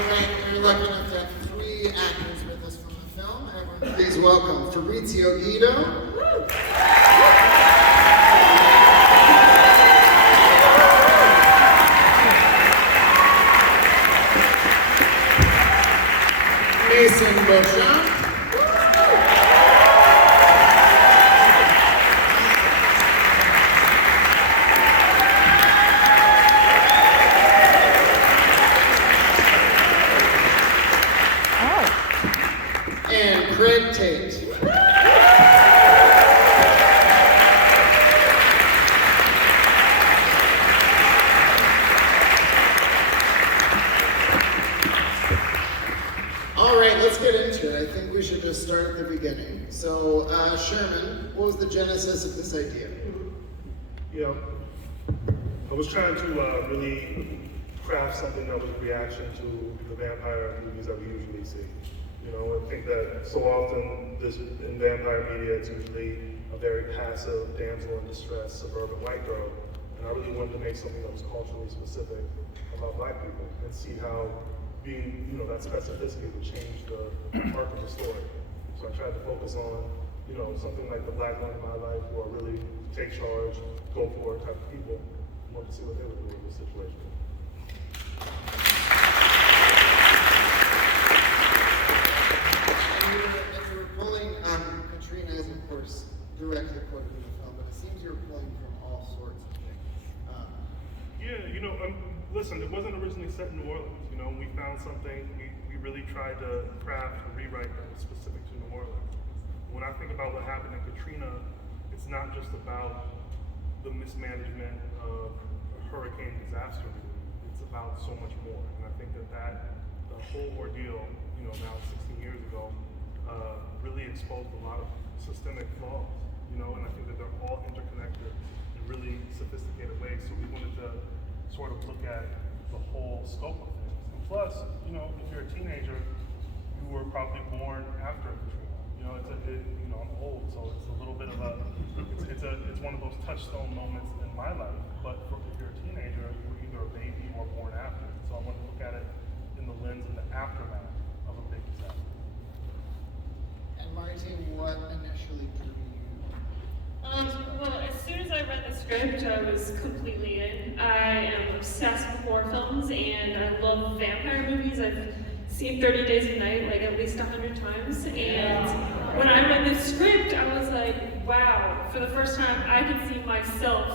right, we're lucky enough to have 3 actors with us from the film. Everyone, please welcome Fabrizio Guido. Beauchamp. And Craig Tate. All right, let's get into it. I think we should just start at the beginning. So, Sherman, what was the genesis of this idea? You know, I was trying to really craft something that was a reaction to the vampire movies that we usually see. You know, I think that so often in vampire media, it's usually a very passive damsel in distress suburban white girl. And I really wanted to make something that was culturally specific about Black people and see how being, you know, that specificity would change the arc of the story. So I tried to focus on, you know, something like the Black men in my life who are really take charge, go for it type of people. I wanted to see what they would do in this situation. And you were pulling Katrina as, of course, directly quoted in the film, but it seems you were pulling from all sorts of things. Yeah, you know, listen, it wasn't originally set in New Orleans. You know, we found something, we really tried to craft a rewrite that was specific to New Orleans. When I think about what happened in Katrina, it's not just about the mismanagement of a hurricane disaster. It's about so much more. And I think that the whole ordeal, you know, now 16 years ago, really exposed a lot of systemic flaws, you know, and I think that they're all interconnected in really sophisticated ways. So we wanted to sort of look at the whole scope of things. And plus, you know, if you're a teenager, you were probably born after Katrina. You know, you know, I'm old, so it's a little bit of it's one of those touchstone moments in my life. But if you're a teenager, you were either a baby or born after. So I want to look at it in the lens of the aftermath of a big disaster. And Maritte, what initially drew you? Well, as soon as I read the script, I was completely in. I am obsessed with horror films, and I love vampire movies. I've seen 30 Days of Night like at least 100 times, and when I read the script, I was like, wow, for the first time I could see myself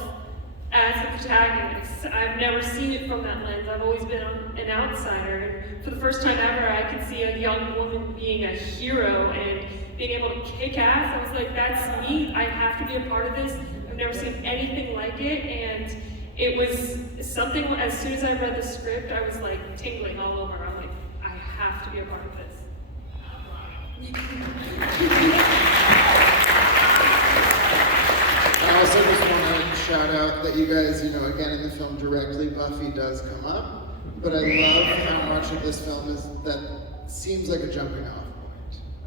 as a protagonist. I've never seen it from that lens. I've always been an outsider, and for the first time ever, I could see a young woman being a hero and being able to kick ass. I was like, that's me. I have to be a part of this. I've never seen anything like it, and it was something, as soon as I read the script, I was like tingling all over. I'm like, I have to be a part of this. I also just want to shout out that you guys, you know, again in the film directly, Buffy does come up, but I love how much of this film is that seems like a jumping off point.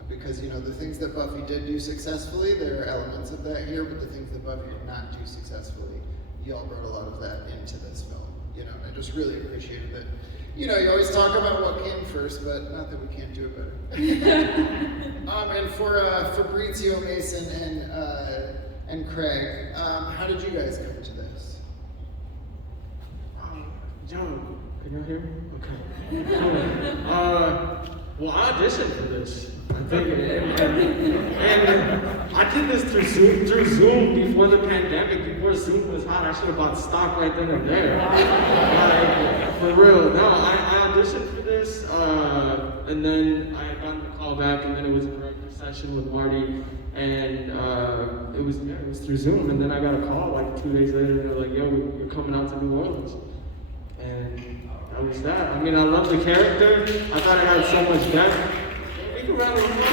Because, you know, the things that Buffy did do successfully, there are elements of that here, but the things that Buffy did not do successfully, y'all brought a lot of that into this film. You know, I just really appreciated that. You know, you always talk about what came first, but not that we can't do it better. And for Fabrizio, Mason, and Craig, how did you guys come to this? John, can y'all hear me? Okay. Well, I auditioned for this. I think, and I did this through Zoom before the pandemic, before Zoom was hot. I should have bought stock right then and there. Like, for real. No, I auditioned for this, and then I got the call back, and then it was a regular session with Marty, and it was through Zoom, and then I got a call like 2 days later, and they're like, "Yo, you're coming out to New Orleans," and that was that. I mean, I love the character. I thought it had so much depth. We can round of applause.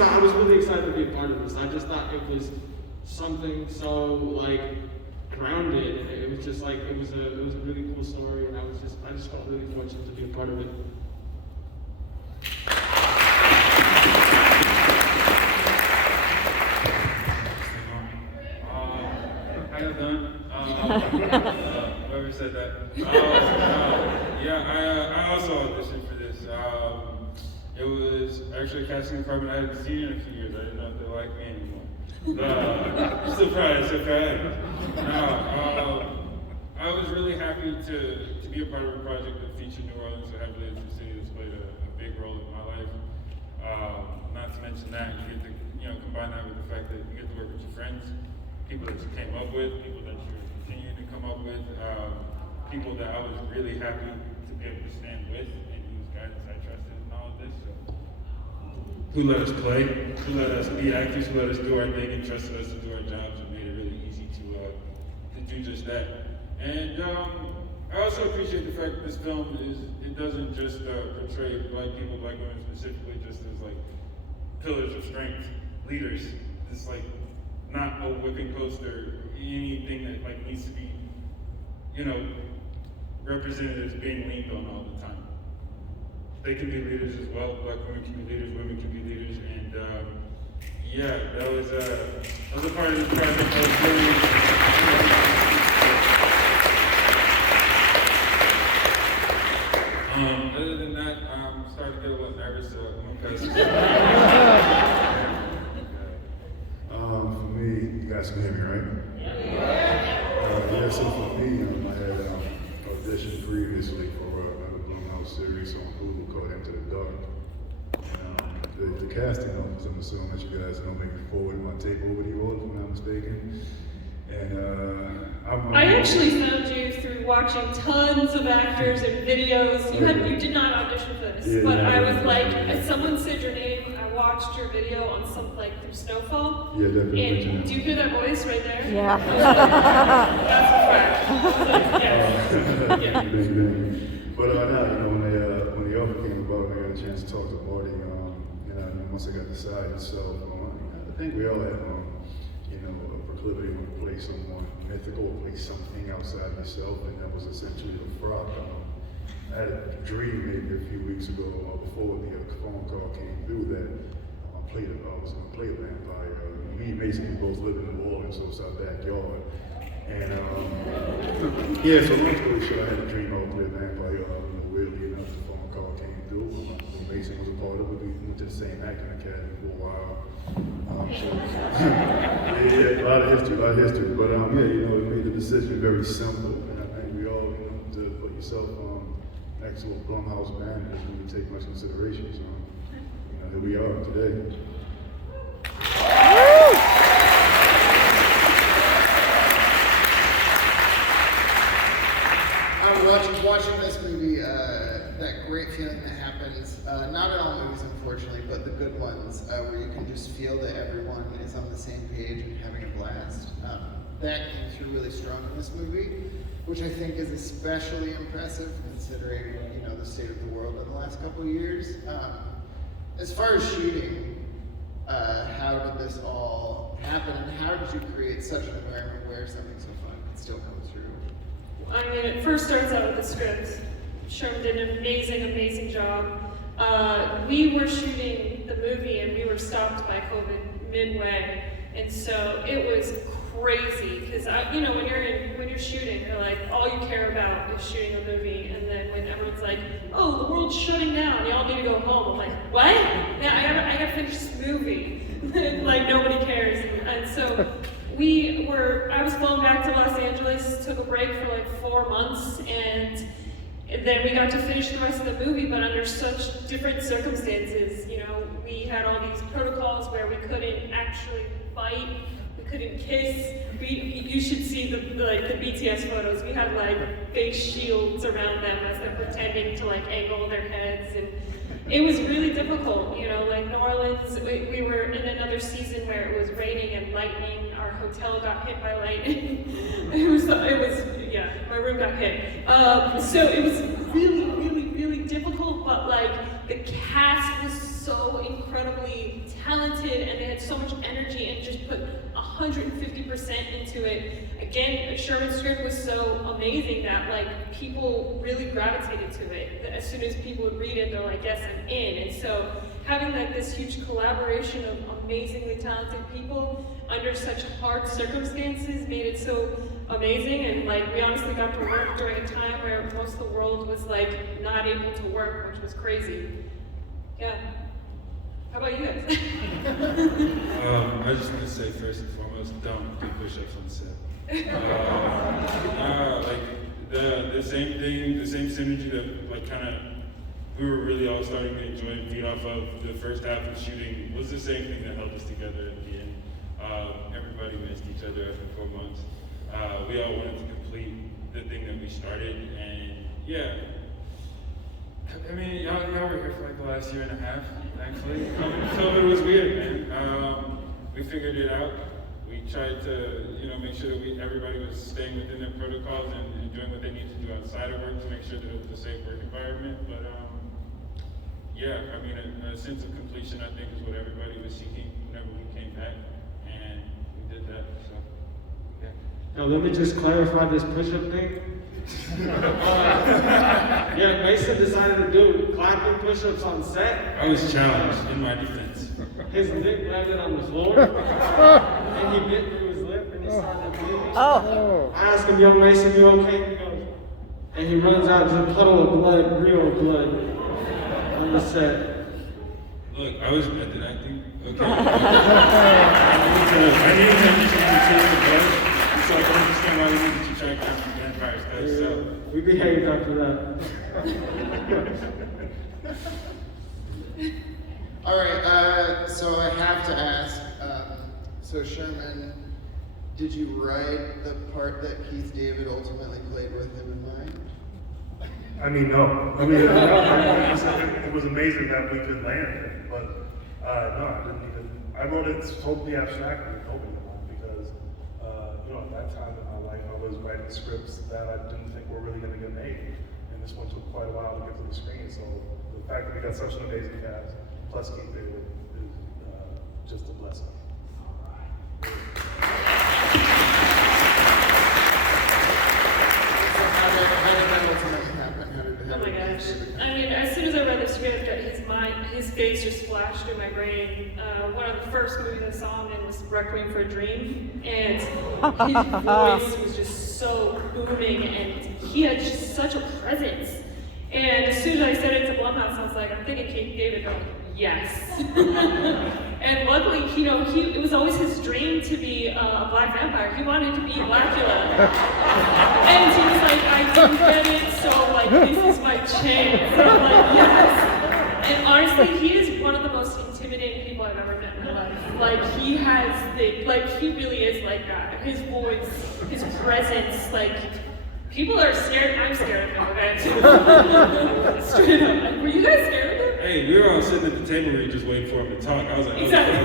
I was really excited to be a part of this. I just thought it was something so like grounded. It was just like it was a really cool story, and I just felt really fortunate to be a part of it. How you doing? Whoever said that. I also auditioned for this. It was actually a casting department I hadn't seen in a few years. I didn't know if they liked me anymore. Surprise. I was really happy to be a part of a project that featured New Orleans so heavily as a city that's played a big role in my life. Not to mention that, you get to combine that with the fact that you get to work with your friends, people that you came up with, people that you're continuing to come up with, people that I was really happy to be able to stand with and whose guidance I trusted in all of this. So, who let us play, who let us be actors, who let us do our thing and trusted us to do our jobs and made it really easy to do just that. And I also appreciate the fact that this film doesn't just portray black people, black women specifically, just as like pillars of strength, leaders. It's like not a whipping post or anything that like needs to be, represented as being leaned on all the time. They can be leaders as well. Black women can be leaders, women can be leaders, and that was a part of this project that was really. Other than that, I'm starting to get a little nervous, so I'm gonna pass it. For me, you guys can hear me, right? So for me, I had auditioned previously for another Blumhouse series on Hulu called Into the Dark. And, the casting office, I'm assuming that you guys know, maybe forward my tape over to you all, if I'm not mistaken. And I actually found you through watching tons of actors and videos. You did not audition for this, but I was like, as someone said your name, I watched your video on through Snowfall. Yeah, definitely. And do you hear that voice right there? Yeah. That's a fact. Yeah. But now, when the offer came about, I got a chance to talk to Marty. Once I got decided, so I think we all have a proclivity to play someone mythical, play something outside of yourself, and that was essentially the Frog. I had a dream maybe a few weeks ago, before the phone call came through, that I was going to play a vampire. Me and Mason both live in New Orleans, so it's our backyard. And so long story short, I had a dream I would play a vampire. Weirdly enough, the phone call came through. Mason was a part of it. We went to the same acting academy for a while. A lot of history. But it made the decision very simple. And I think we all, to put yourself next to a Blumhouse banner doesn't really take much consideration. So, here we are today. Watching this movie, that great feeling that happens, not in all movies unfortunately, but the good ones, where you can just feel that everyone is on the same page and having a blast. That came through really strong in this movie, which I think is especially impressive considering, the state of the world in the last couple of years. As far as shooting, how did this all happen, and how did you create such an environment where something so fun can still come through? I mean, it first starts out with the script. Sherman did an amazing job. We were shooting the movie and we were stopped by COVID midway, and so it was crazy because when you're shooting, you're like all you care about is shooting a movie, and then when everyone's like, oh, the world's shutting down, y'all need to go home. I'm like, what? Yeah, I gotta finish this movie. Like nobody cares, and so. I was flown back to Los Angeles, took a break for like 4 months, and then we got to finish the rest of the movie, but under such different circumstances. We had all these protocols where we couldn't actually fight, we couldn't kiss. You should see the BTS photos. We had like fake shields around them as they're pretending to like angle their heads, and it was really difficult. Like New Orleans, we were in another season where it was raining and lightning. Our hotel got hit by lightning. My room got hit. So it was really difficult, but like the cast was so incredibly talented and they had so much energy and just put 150% into it. Again, Sherman's script was so amazing that like people really gravitated to it. As soon as people would read it, they're like, yes, I'm in. And so having like this huge collaboration of amazingly talented people under such hard circumstances made it so amazing. And like we honestly got to work during a time where most of the world was like not able to work, which was crazy. Yeah. How about you guys? I just want to say first and foremost, don't do push-ups on set. Like the same thing, the same synergy that like kind of we were really all starting to enjoy and feed off of the first half of shooting was the same thing that held us together at the end. Everybody missed each other after 4 months. We all wanted to complete the thing that we started, and yeah. I mean, y'all were here for like the last year and a half, thankfully. COVID was weird, man. We figured it out. We tried to, make sure that everybody was staying within their protocols and doing what they need to do outside of work to make sure that it was a safe work environment. But yeah, I mean, a sense of completion, I think, is what everybody was seeking whenever we came back, and we did that. So, yeah. Now let me just clarify this push-up thing. Yeah, Mason decided to do clapping push-ups on set. I was challenged in my defense. His lip landed on the floor, and he bit through his lip, and he started bleeding. Oh. I asked him, "Young Mason, you okay?" He goes, and he runs out to a puddle of blood, real blood, on the set. Look, I was method acting. Okay. I need attention to change the blood, so I can understand why we need to track down vampires, guys. So. We behaved after that. All right, so I have to ask, so Sherman, did you write the part that Keith David ultimately played with him in mind? I mean, no. I mean, it was amazing that we could land it, but no, I didn't even. I wrote it totally abstractly, hoping because at that time in my life, I was writing scripts that I didn't think were really going to get made, and this one took quite a while to get to the screen. So the fact that we got such an amazing cast, plus Keith David, is just a blessing. Oh my gosh. I mean, as soon as I read the script, his face just flashed through my brain. One of the first movies I saw him in was Requiem for a Dream, and his voice was just so booming, and he had just such a presence. And as soon as I said it to Blumhouse, I was like, I'm thinking Keith David, going, yes. And luckily, it was always his dream to be a black vampire. He wanted to be Blackula. And he was like, I didn't get it, so like, this is my chance. And I'm like, yes. And honestly, he is one of the most intimidating people I've ever met in my life. Like, he really is like that. His voice, his presence, like, people are scared. I'm scared of him, okay? Straight up. Were you guys scared of him? Hey, we were all sitting at the table where you just waiting for him to talk. I was like, exactly.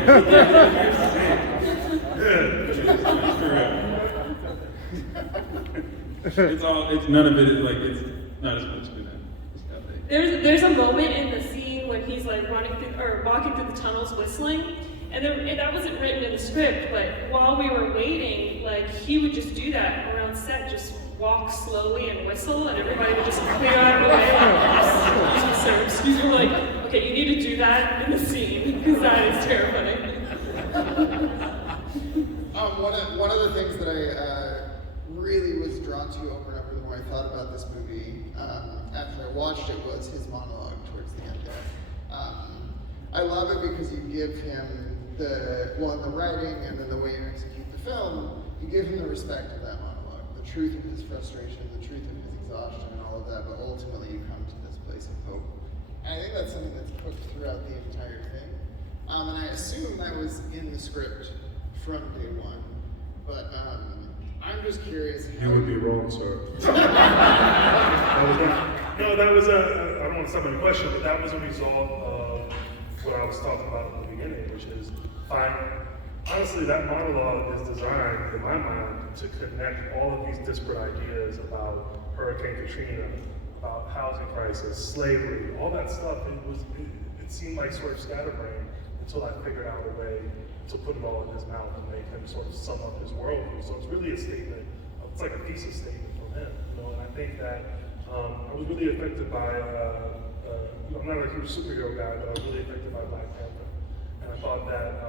It's none of it is like, it's not as much of that. There's a moment in the scene when he's like walking through the tunnels whistling, and that wasn't written in the script, but while we were waiting, like he would just do that around set, just walk slowly and whistle, and everybody would just clear out of the way. Excuse me, sir. Excuse me. Like, okay, you need to do that in the scene because that is terrifying. One of the things that I really was drawn to over and over the more I thought about this movie after I watched it was his monologue towards the end there. I love it because you give him the writing and then the way you execute the film, you give him the respect of that monologue, the truth of his frustration, the truth of his exhaustion and all of that, but ultimately you come to this place of hope. And I think that's something that's cooked throughout the entire thing. And I assume that was in the script from day one. But I'm just curious. You would be wrong, sir. I don't want to stop any question, but that was a result of what I was talking about in the beginning, which is honestly, that monologue is designed, in my mind, to connect all of these disparate ideas about Hurricane Katrina, about housing crisis, slavery, all that stuff. It seemed like sort of scatterbrained until I figured out a way to put it all in his mouth and make him sort of sum up his worldview. So it's really a statement. It's like a thesis statement from him, And I think that I was really affected by I'm not a huge superhero guy, but I was really affected by Black Panther. And I thought that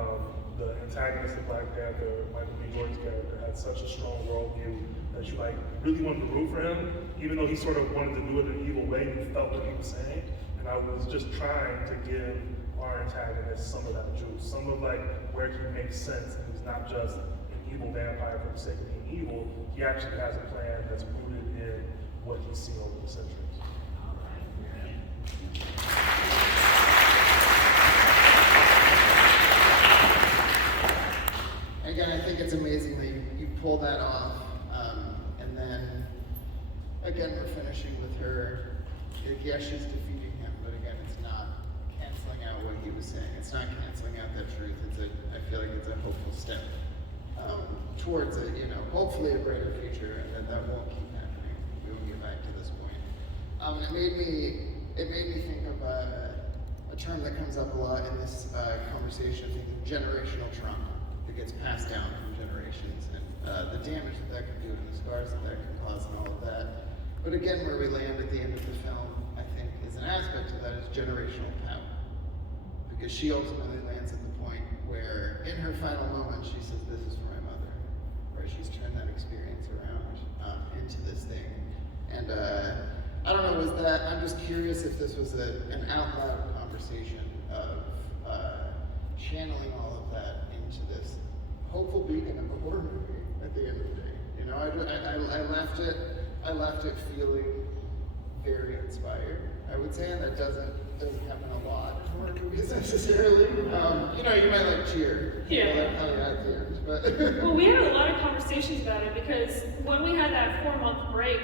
the antagonist of Black Panther, Michael B. Jordan's character, had such a strong worldview that you really wanted to root for him, even though he sort of wanted to do it in an evil way. You felt what he was saying, and I was just trying to give our antagonist some of that juice, some of where he makes sense, and he's not just an evil vampire for the sake of being evil. He actually has a plan that's rooted in what he's seen over the centuries. Again, I think it's amazing that you pull that off. And then, again, we're finishing with her. Yes, she's defeating him, but again, it's not canceling out what he was saying. It's not canceling out that truth. I feel like it's a hopeful step towards hopefully a brighter future, and that won't keep happening. We won't get back to this point. It made me think of a term that comes up a lot in this conversation, generational trauma. Gets passed down from generations, and the damage that can do and the scars that can cause and all of that. But again, where we land at the end of the film, I think, is an aspect of that is generational power. Because she ultimately lands at the point where, in her final moment, she says, "This is for my mother," where she's turned that experience around into this thing. And I don't know, I'm just curious if this was an out loud conversation of channeling all of that into this hopeful beacon of a horror movie at the end of the day. I left it feeling very inspired, I would say, and that doesn't happen a lot in horror movies necessarily. You might cheer. Yeah. At the end, but Well, we had a lot of conversations about it because when we had that 4-month break,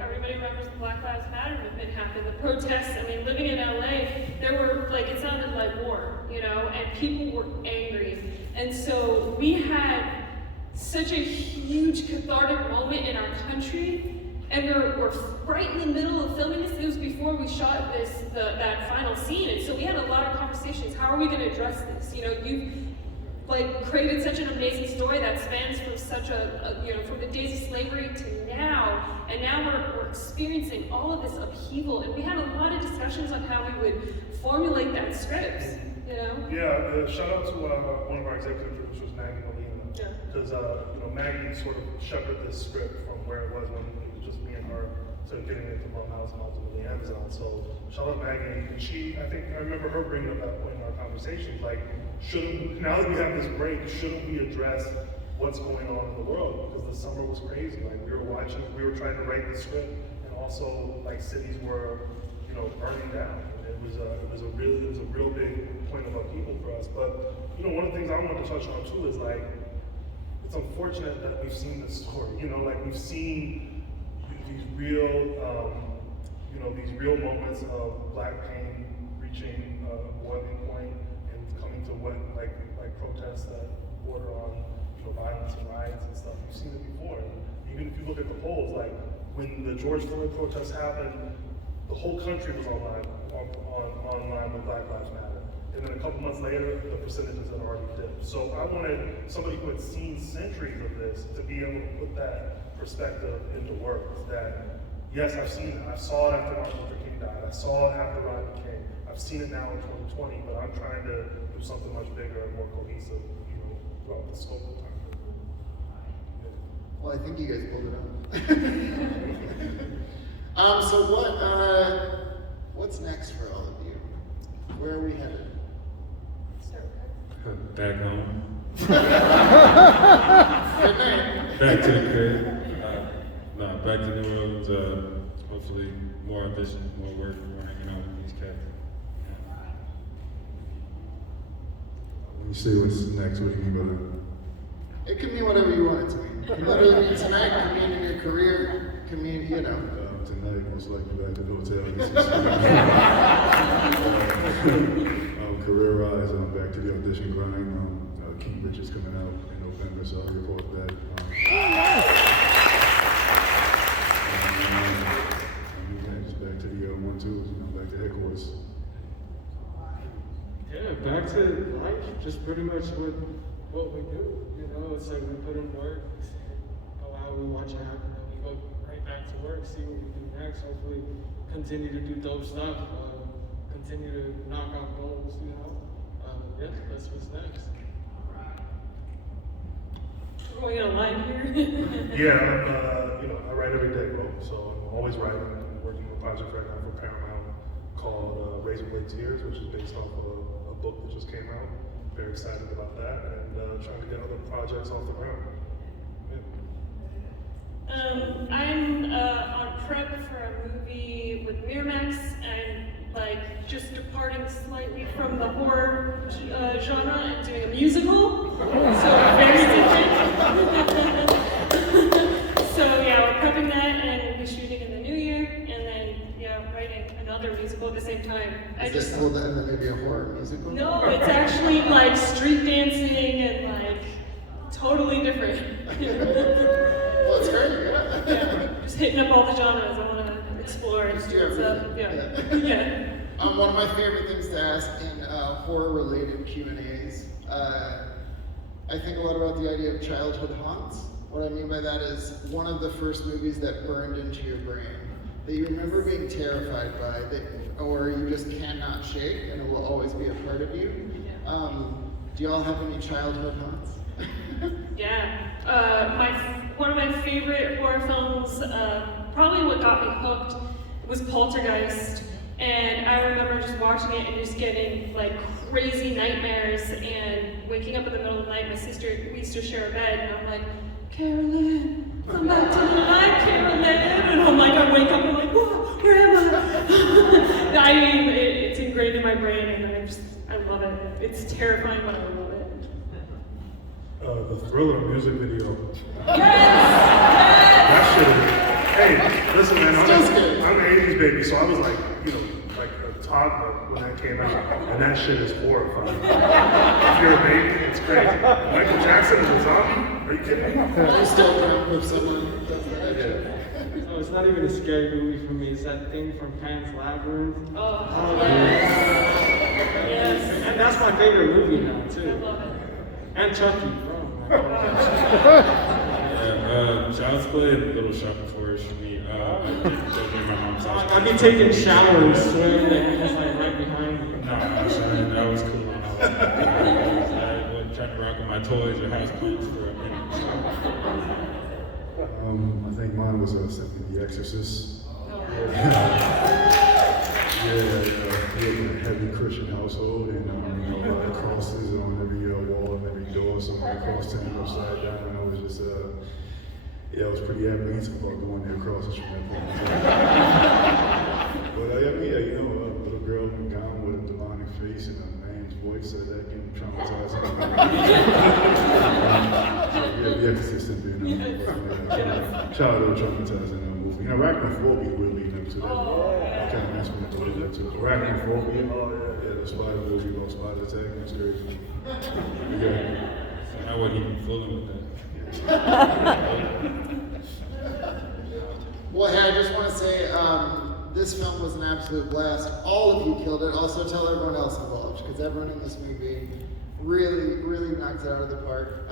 everybody remembers the Black Lives Matter movement happened, the protests. Living in LA, there were it sounded like war, and people were angry. And so we had such a huge cathartic moment in our country, and we're right in the middle of filming this. It was before we shot that final scene, and so we had a lot of conversations. How are we going to address this? You've created such an amazing story that spans from from the days of slavery to now, and now we're experiencing all of this upheaval, and we had a lot of discussions on how we would formulate that script. Yeah, shout out to one of our executive producers, Maggie Molina, because Maggie sort of shepherded this script from where it was when it was just me and her to getting into Blumhouse and ultimately Amazon. So shout out Maggie, and I remember her bringing up that point in our conversations, now that we have this break, shouldn't we address what's going on in the world? Because the summer was crazy. We were trying to write the script, and also cities were, burning down. It was a real big point of upheaval for us. But one of the things I wanted to touch on too is it's unfortunate that we've seen this story. We've seen these real moments of Black pain reaching a boiling point and coming to what protests that border on violence and riots and stuff. We've seen it before. Even if you look at the polls, when the George Floyd protests happened, the whole country was online with Black Lives Matter. And then a couple months later, the percentages had already dipped. So I wanted somebody who had seen centuries of this to be able to put that perspective into words. That, yes, I've seen it. I saw it after Martin Luther King died. I saw it after Rodney King. I've seen it now in 2020, but I'm trying to do something much bigger and more cohesive, throughout the scope of time. Well, I think you guys pulled it off. So what's next for all of you? Where are we headed? Back home. Good night. Back to the crib. Back to New Orleans. Hopefully more auditions, more work, more hanging out with these cats. When you say what's next, what do you mean by that? It can mean whatever you want it to mean. It can literally mean tonight, it can mean in your career, it can mean, Tonight, most likely back to the hotel. Career-wise, back to the audition grind. King Richard's coming out in November, so I'll report that. Just back to the 1-2s, back to headquarters. Yeah, back to life, just pretty much what we do. It's we put in work, go out, we watch it happen, and we go right back to work, see what we do next. Hopefully, continue to do dope stuff. continue to knock out goals, you know. Yeah, that's what's next. We're going on a line here. Yeah, I write every day, bro. So I'm always writing. I'm working on a project right now for Paramount called Razorblade Tears, which is based off of a book that just came out. Very excited about that, and trying to get other projects off the ground. Yeah. I'm on prep for a movie with Miramax. I'm like just departing slightly from the horror genre and doing a musical. So very different. So yeah, we're prepping that and we'll be shooting in the new year, and then writing another musical at the same time. Is it cool that and then maybe a horror musical? No, it's actually like street dancing and like totally different. Well, it's great, yeah. Just hitting up all the genres I want to explore and Just do everything. Yeah. One of my favorite things to ask in horror-related Q&As, I think a lot about the idea of childhood haunts. What I mean by that is one of the first movies that burned into your brain, that you remember being terrified by, or you just cannot shake, and it will always be a part of you. Do y'all have any childhood haunts? Yeah. One of my favorite horror films, probably what got me hooked, was Poltergeist. And I remember just watching it and just getting like crazy nightmares and waking up in the middle of the night. My sister, we used to share a bed, and I'm like, Carolyn, come back to the night, Carolyn. And I'm like, I wake up and I'm like, whoa, where am I? I mean, it's ingrained in my brain, and I love it. It's terrifying, but I love it. The Thriller music video. Yes! That shit is, hey, listen man, I'm an 80s baby, so I was like, like a toddler when that came out, and that shit is horrifying. If you're a baby, it's crazy. Michael Jackson is a zombie? Are you kidding me? You still drunk with someone who does that? So it's not even a scary movie for me. It's that thing from Pan's Labyrinth. Oh, yes. And that's my favorite movie now, I too. love it. And Chucky, bro. Child's Play and Little Shop of Horrors for me. My mom's house. I'd be taking showers, swimming, and just like right behind me. No, that was cool. I wasn't trying to rock with my toys or houseplants for a minute. I think mine was simply The Exorcist. Yeah, we had a heavy Christian household, and a lot of crosses on every wall and every door, so when the cross turned upside down, and I was just, I was pretty apprehensive about going there crosses from that point in time. But a little girl in a gown with a demonic face and a man's voice, so that can traumatize me. The Exorcist and being childhood traumatizing movie. Arachnophobia will lead up to that. Kind of messed with me a little bit too. Arachnophobia, the spider movie about spider attack, that's crazy. So I wasn't even fooling with that. Well, hey, I just want to say, this film was an absolute blast. All of you killed it. Also tell everyone else involved, because everyone in this movie really, really knocked it out of the park.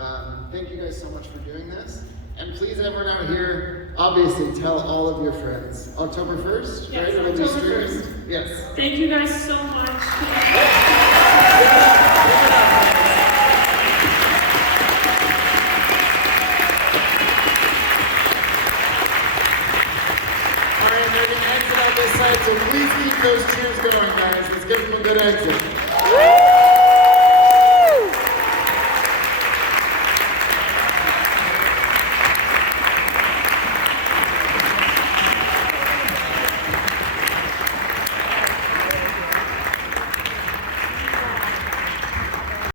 Thank you guys so much for doing this. And please, everyone out here, obviously tell all of your friends. October 1st, Yes, right? It'll be October streamed. 1st. Yes. Thank you guys so much. All right, they're going to exit out this side, so please keep those cheers going, guys. Let's give them a good exit.